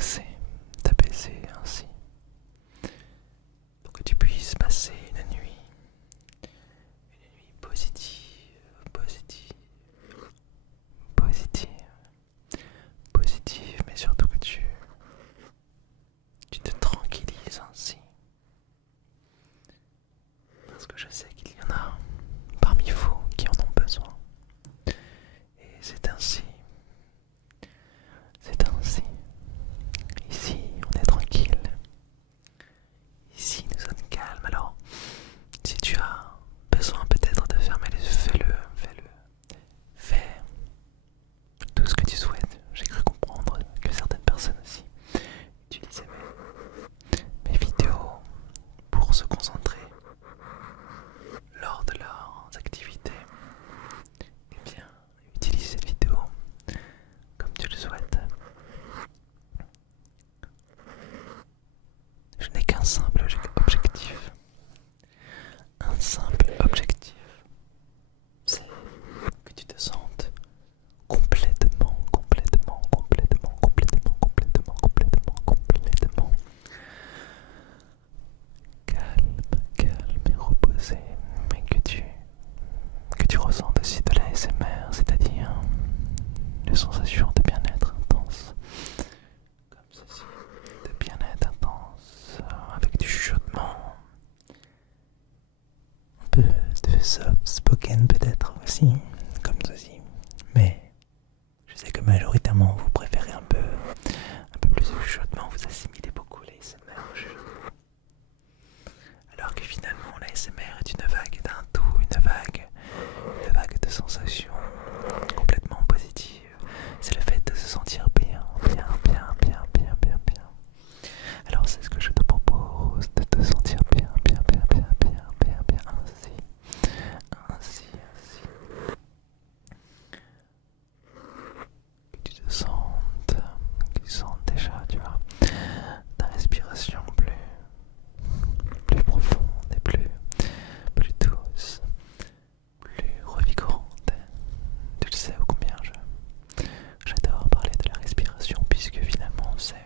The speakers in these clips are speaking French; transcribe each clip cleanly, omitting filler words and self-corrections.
relaxer, t'apaiser ainsi, pour que tu puisses passer une nuit positive, positive, positive, positive, mais surtout que tu te tranquillises ainsi. Parce que je sais qu'il y en a parmi vous qui en ont besoin. Et c'est ainsi. C'est ainsi. Ici, on est tranquille. Ici, nous sommes calmes. Alors, si tu as besoin peut-être de fermer les yeux, fais-le. Fais tout ce que tu souhaites. J'ai cru comprendre que certaines personnes aussi utilisaient mes vidéos pour se concentrer lors de leurs activités. Eh bien, utilise cette vidéo comme tu le souhaites. Je n'ai qu'un simple objectif. Un simple objectif. C'est que tu te sentes complètement calme et reposé, mais que tu ressentes aussi de l'ASMR, c'est-à-dire des sensations de bien-être intense, comme ceci, de bien-être intense, avec du chuchotement, un peu de soft spoken peut-être aussi, comme ceci, mais je sais que majoritairement vous préférez un peu plus de chuchotement, vous assimilez beaucoup l'ASMR au chuchotement. Alors que finalement l'ASMR est une vague d'un tout, une vague de sensations complètement positives. C'est le fait de se sentir bien. Alors c'est ce que je te propose, de te sentir bien, ainsi. Que tu te sentes, déjà, tu vois, ta respiration plus profonde et plus douce, plus revigorante. Tu le sais ô combien j'adore parler de la respiration puisque finalement c'est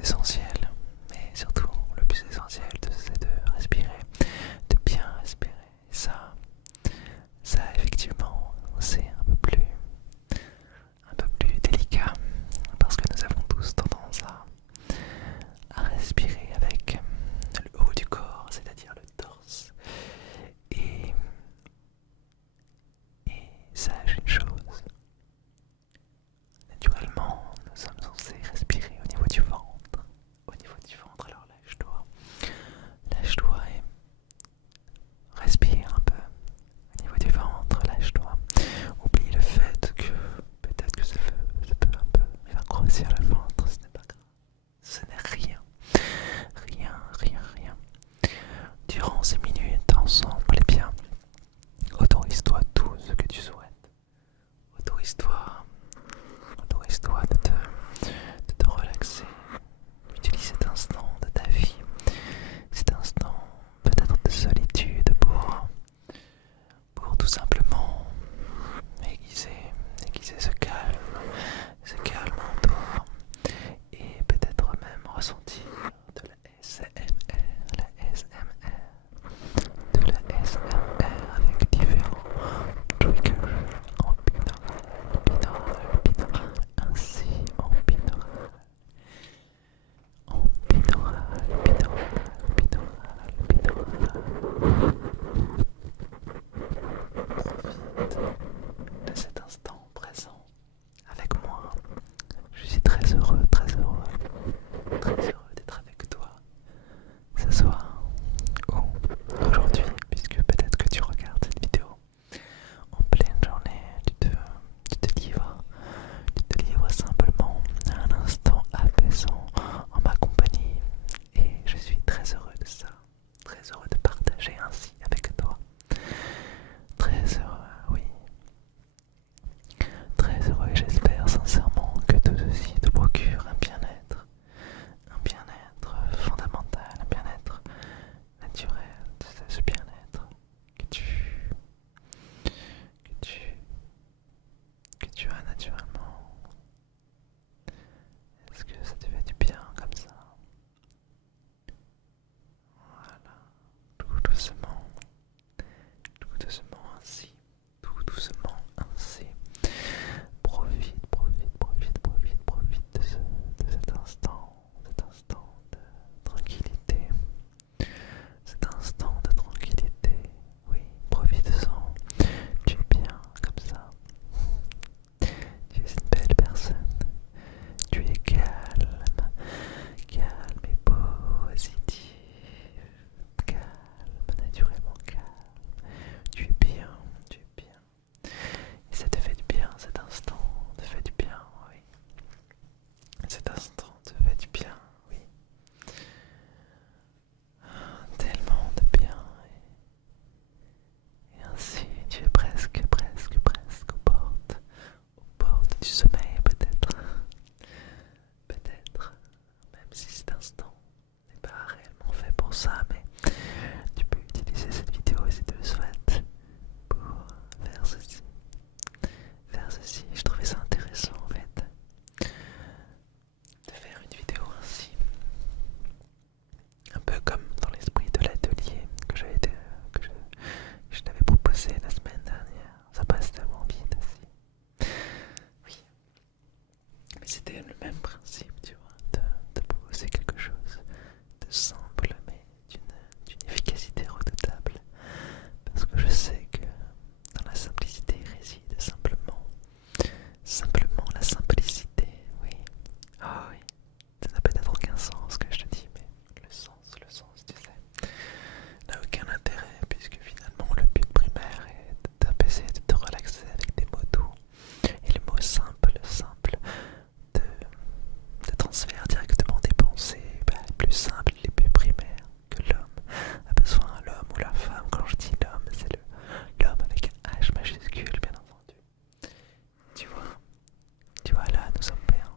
essentiel, mais surtout le plus essentiel c'est de respirer, de bien respirer. Et ça effectivement c'est un peu plus délicat parce que nous avons tous tendance à respirer avec le haut du corps, c'est-à-dire le torse. Et, et sache une chose, naturellement, nous sommes censés respirer au niveau du ventre. Au niveau du ventre, alors lâche-toi et respire un peu. Au niveau du ventre, lâche-toi. Oublie le fait que peut-être que ça peut un peu faire grossir le ventre, ce n'est pas grave. Ce n'est rien. Rien. Durant ces minutes ensemble, eh bien, autorise-toi tout ce que tu souhaites. Autorise-toi de te relaxer. Utilise cet instant de ta vie, cet instant peut-être de solitude pour tout simplement aiguiser ce calme en toi et peut-être même ressentir de la SMR, de la SMR avec différents triggers en binaural, ainsi en binaural. Profite de cet instant présent avec moi. Je suis très heureux d'être avec toi ce soir ou aujourd'hui, puisque peut-être que tu regardes cette vidéo en pleine journée, tu te livres simplement à un instant apaisant en ma compagnie et je suis très heureux de ça, très heureux de partager ainsi avec toi. Très heureux, oui. Très heureux et j'espère sincèrement que tout ceci te procure un bien-être fondamental, un bien-être naturel, ce bien-être que tu as naturellement. Est-ce que du sommeil peut-être. Peut-être, même si cet instant n'est pas réellement fait pour ça, mais tu peux utiliser cette vidéo si tu le souhaites pour faire ceci. Faire ceci, je trouvais ça intéressant en fait de faire une vidéo ainsi. Un peu comme dans l'esprit de l'atelier que je t'avais proposé la semaine dernière. Ça passe tellement vite aussi. Oui, mais c'était le même principe, tu vois, de proposer quelque chose de simple mais d'une efficacité redoutable. Parce que je sais que dans la simplicité réside simplement la simplicité, oui. Ah oui, ça n'a peut-être aucun sens ce que je te dis, mais le sens, tu sais, n'a aucun intérêt puisque finalement le but primaire est d'apaiser, de te relaxer avec des mots doux et les mots simples, de transférer directement des pensées les plus simples, les plus primaires que l'homme a besoin. L'homme ou la femme, quand je dis l'homme, c'est l'homme avec un H majuscule bien entendu. Tu vois là nous sommes bien,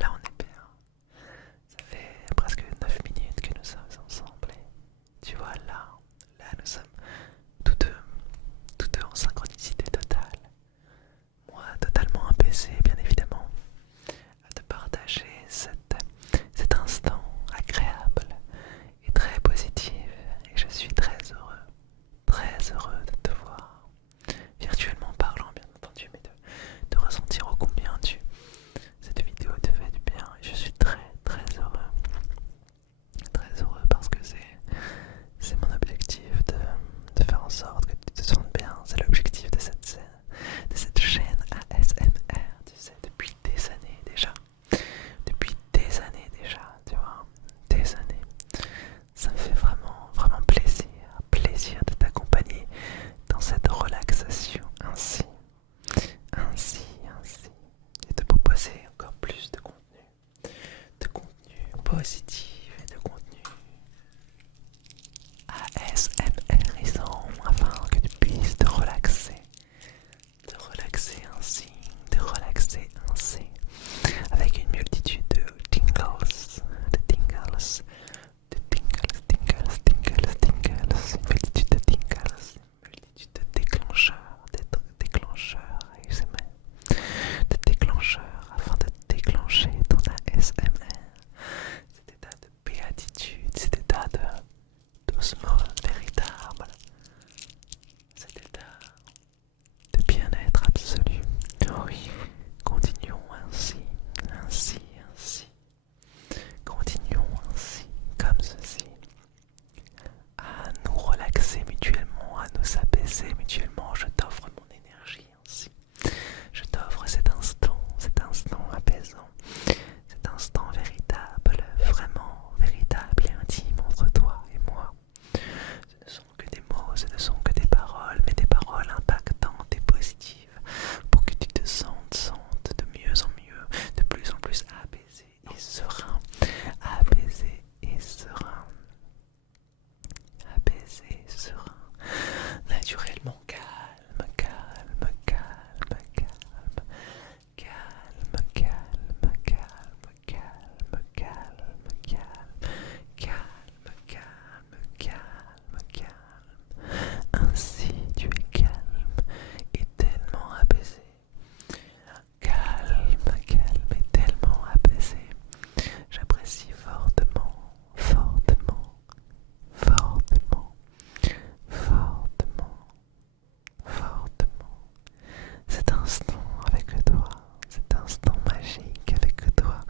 là on est bien. Ça fait presque 9 minutes que nous sommes ensemble et tu vois là nous sommes tous deux en synchronicité totale. Moi totalement apaisé bien évidemment à te partager cet instant agréable et très positif et je suis très heureux de te voir, virtuellement parlant bien entendu, mais de ressentir ô combien cette vidéo te fait du bien et je suis très heureux parce que c'est mon objectif de faire en sorte que tu te sentes bien. C'est l'objectif de cette chaîne ASMR, tu sais, depuis des années déjà. Depuis des années déjà, tu vois, des années. Ça me fait vraiment plaisir de t'accompagner dans cette relaxation ainsi, et de proposer encore plus de contenu positif et de contenu ASMRisant afin que tu puisses te relaxer ainsi, avec une multitude de tingles, une multitude de tingles, une multitude de déclencheurs ASMR, de déclencheurs afin de déclencher ton ASMR, cet état de béatitude, cet état d'osmose véritable, cet état de bien-être absolu. Oui, continuons ainsi, continuons ainsi, comme ceci, à nous relaxer mutuellement, à nous apaiser mutuellement. Je t'offre mon énergie ainsi. Je t'offre cet instant apaisant, cet instant véritable, vraiment véritable et intime entre toi et moi. Ce ne sont que des mots, ce ne sont que des paroles, mais des paroles impactantes et positives pour que tu te sentes de mieux en mieux, de plus en plus apaisé et serein, apaisé et serein, apaisé et serein, naturellement calme, calme, calme, calme, calme, calme, calme, calme, calme, calme, calme, calme, calme, calme. Ainsi tu es calme et tellement apaisé. Calme et tellement apaisé. J'apprécie fortement, fortement, fortement, fortement, fortement cet instant avec toi, cet instant magique avec toi,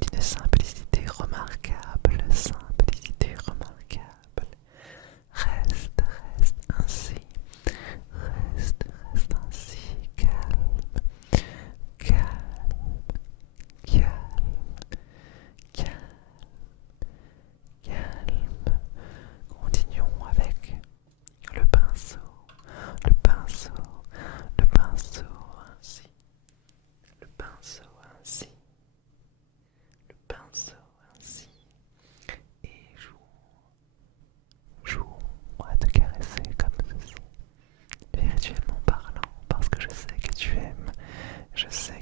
d'une simplicité remarquable, Reste ainsi, reste ainsi, calme, calme, calme, calme. Continuons avec le pinceau, le pinceau, le pinceau ainsi, le pinceau ainsi, le pinceau ainsi, et jouons à te caresser comme ceci, virtuellement parlant, parce que je sais que tu aimes, je sais